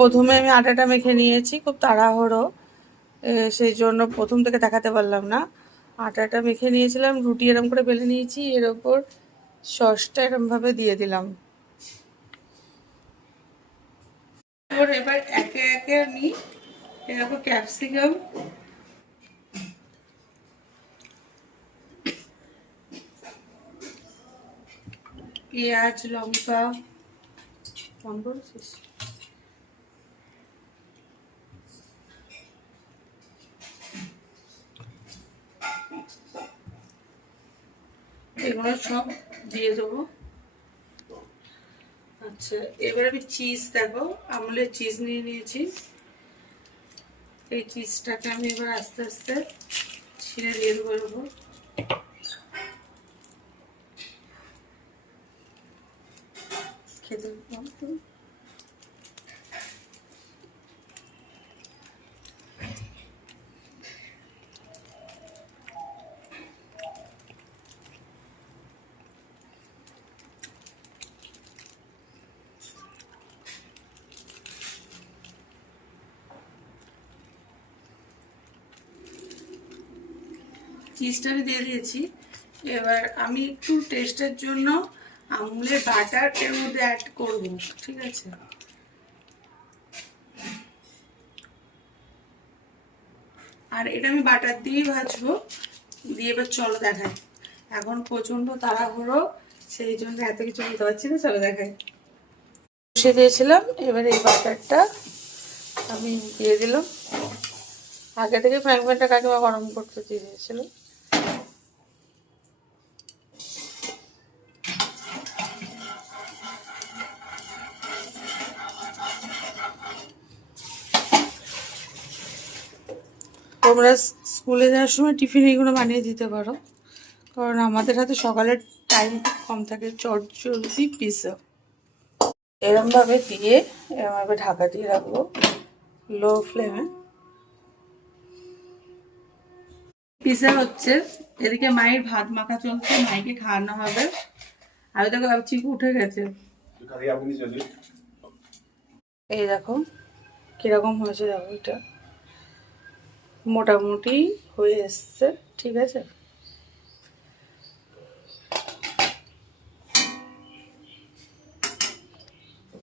প্রথমে আমি আটাটা মেখে নিয়েছি, খুব তাড়াহুড়ো, সেই জন্য প্রথম থেকে দেখাতে পারলাম না। আটাটা মেখে নিয়েছিলাম, রুটি এরম করে বেলে নিয়েছি, এর ওপর সসটা এরমভাবে দিয়ে দিলাম। এবার একে একে আমি এরকম ক্যাপসিকাম, পেঁয়াজ, লঙ্কা, এগুলো সব দিয়ে দেবো। আচ্ছা, এবার আমি চিজ, দেখো আমুলের চিজ নিয়ে নিয়েছি। এই চিজটাকে আমি এবার আস্তে আস্তে ছিঁড়ে দিয়ে দেবো। খেতে চিজটা আমি দিয়ে দিয়েছি। এবার আমি একটু টেস্টের জন্য আমুলের বাটার এর মধ্যে অ্যাড করব, ঠিক আছে? আর এটা আমি বাটার দিয়েই ভাজবো। দিয়ে এবার চলো দেখাই। এখন প্রচন্ড তাড়াহুড়ো, সেই জন্য এত কিছু বলতে পারছি না, চলো দেখাই। বসে দিয়েছিলাম, এবার এই বাটারটা আমি দিয়ে দিলাম। আগে থেকে ফ্রাইং প্যানটা কাকিমা গরম করতে দিয়ে দিয়েছিল। তোমরা স্কুলে যাওয়ার সময় টিফিন এইগুলো বানিয়ে দিতে পারো, কারণ আমাদের হাতে সকালের টাইম কম থাকে। চটজলদি পিৎজা এরমভাবে দিয়ে এরমভাবে ঢাকা দিয়ে রাখবো লো ফ্লেমে। পিৎজা হচ্ছে, এদিকে মায়ের ভাত মাখা চলছে, মাইকে খাওয়ানো হবে। আমি দেখো চিকু উঠে গেছে। এই দেখো কিরকম হয়েছে, দেখো এটা মোটামুটি হয়ে এসছে, ঠিক আছে।